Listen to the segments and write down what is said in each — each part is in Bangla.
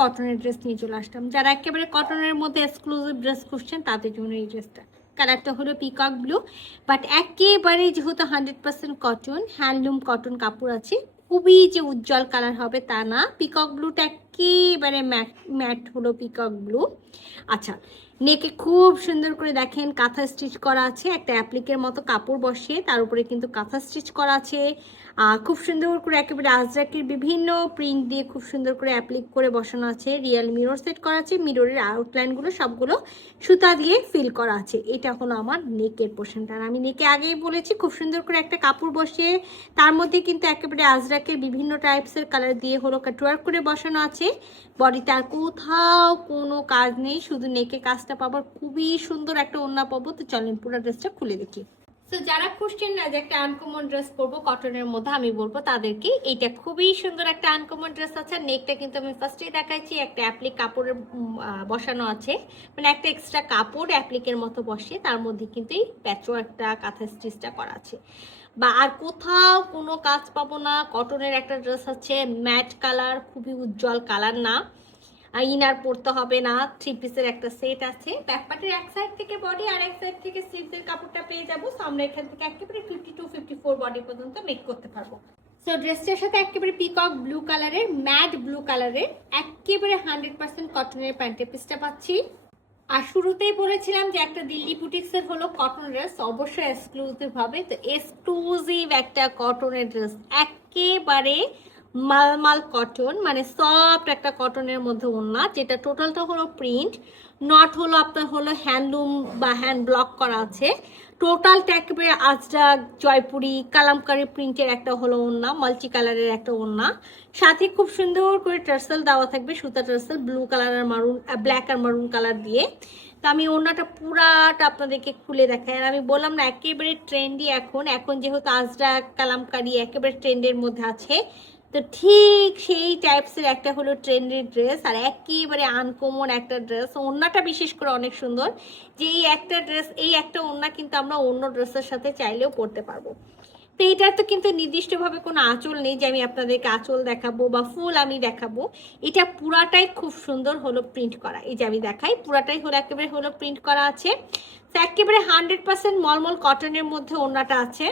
কটনের ড্রেস নিয়ে চলে আসলাম। যারা একেবারে কটনের মধ্যে এক্সক্লুসিভ ড্রেস খুঁজছেন তাদের জন্য এই ড্রেসটা। কালারটা হলো পিকক ব্লু, বাট একেবারে যেহেতু 100% কটন, হ্যান্ডলুম কটন কাপড় আছে, খুবই যে উজ্জ্বল কালার হবে তা না। পিকক ব্লুটা একেবারে ম্যাট হলো পিকক ব্লু। আচ্ছা, নেকে খুব সুন্দর করে দেখেন কাঁথা স্টিচ করা আছে, একটা অ্যাপ্লিকের মতো কাপড় বসিয়ে তার উপরে কিন্তু কাঁথা স্টিচ করা আছে। খুব সুন্দর করে একেবারে আজরাকের বিভিন্ন প্রিন্ট দিয়ে খুব সুন্দর করে অ্যাপ্লিক করে বসানো আছে। রিয়েল মিরর সেট করা আছে, মিররের আউটলাইনগুলো সবগুলো সুতা দিয়ে ফিল করা আছে। এটা হলো আমার নেকের পোর্শনটা। আর আমি নেকে আগেই বলেছি খুব সুন্দর করে একটা কাপড় বসিয়ে তার মধ্যে কিন্তু একেবারে আজরাকের বিভিন্ন টাইপসের কালার দিয়ে হলো কাটওয়ার্ক করে বসানো আছে। বডিতে আর কোথাও কোনো কাজ নেই, শুধু নেকে কাজটা পাবার খুবই সুন্দর একটা ওড়না পাবো। তো চলেন পুরো ড্রেসটা খুলে দেখি। তো যারা খুঁজছেন না যে একটা আনকমন ড্রেস পরবো কটনের মধ্যে, আমি বলবো তাদেরকে এইটা খুবই সুন্দর একটা আনকমন ড্রেস আছে। নেকটা কিন্তু আমি ফার্স্টেই দেখাইছি, একটা অ্যাপ্লিক কাপড়ের বসানো আছে, মানে একটা এক্সট্রা কাপড় অ্যাপ্লিকের মতো বসে তার মধ্যে কিন্তু এই প্যাচওয়ার্কটা কাঁথা স্টিচটা করা আছে। বা আর কোথাও কোনো কাজ পাবো না। কটনের একটা ড্রেস আছে, ম্যাট কালার, খুবই উজ্জ্বল কালার না। ইনার পরতে হবে না, থ্রি পিসের একটা সেট আছে। ব্যাকপার্টের এক সাইড থেকে বডি আর এক সাইড থেকে স্লিভসের কাপড়টা পেয়ে যাবো। সো আমরা এখান থেকে একেবারে 52-54 বডি পর্যন্ত মেক করতে পারবো। সো ড্রেসটার সাথে একেবারে পিকক ব্লু কালারের, ম্যাট ব্লু কালারের একেবারে 100% কটনের প্যান্টের পিসটা পাচ্ছি। আর শুরুতেই বলেছিলাম যে একটা দিল্লি বুটিক্সের হলো কটন ড্রেস, অবশ্যই এক্সক্লুসিভ হবে। তো এক্সক্লুসিভ একটা কটনের ড্রেস, একেবারে মালমাল কটন, মানে সফট একটা কটনের মধ্যে ওড়না, যেটা টোটালটা হলো প্রিন্ট, নট হলো আপনার হলো হ্যান্ডলুম বা হ্যান্ড ব্লক করা আছে। টোটালটা একেবারে আজরাক, জয়পুরি, কালামকারি প্রিন্টের একটা হলো ওড়না, মাল্টি কালারের একটা ওড়না। সাথে খুব সুন্দর করে টার্সেল দেওয়া থাকবে, সুতা টার্সেল, ব্লু কালার আর মারুন, ব্ল্যাক আর মারুন কালার দিয়ে। তো আমি ওড়নাটা পুরাটা আপনাদেরকে খুলে দেখাই। আর আমি বললাম না একেবারে ট্রেন্ডি, এখন যেহেতু আজরাক কালামকারি একেবারে ট্রেন্ডের মধ্যে আছে, তো ঠিক সেই টাইপসের একটা হলো ট্রেন্ডি ড্রেস আর একেবারে আনকমন একটা ড্রেস। ওড়নাটা বিশেষ করে অনেক সুন্দর, যে এই একটা ড্রেস, এই একটা ওড়না কিন্তু আমরা অন্য ড্রেসের সাথে চাইলেও পরতে পারবো। তো এটার তো কিন্তু নির্দিষ্টভাবে কোনো আঁচল নেই যে আমি আপনাদেরকে আঁচল দেখাবো বা ফুল আমি দেখাবো। এটা পুরাটাই খুব সুন্দর হলো প্রিন্ট করা। এই যে আমি দেখাই, পুরাটাই হলো একেবারে হলো প্রিন্ট করা আছে। তো একেবারে 100% মলমল কটনের মধ্যে ওড়নাটা আছে।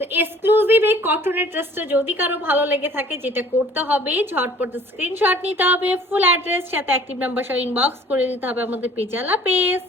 তো এক্সক্লুসিভ এই কটনের ড্রেসটা যদি কারো ভালো লেগে থাকে, যেটা করতে হবে ঝটপট স্ক্রিনশট নিতে হবে, ফুল অ্যাড্রেস সাথে অ্যাক্টিভ নাম্বার সহ ইনবক্স করে দিতে হবে আমাদের পেজ। আল্লাহ হাফেজ।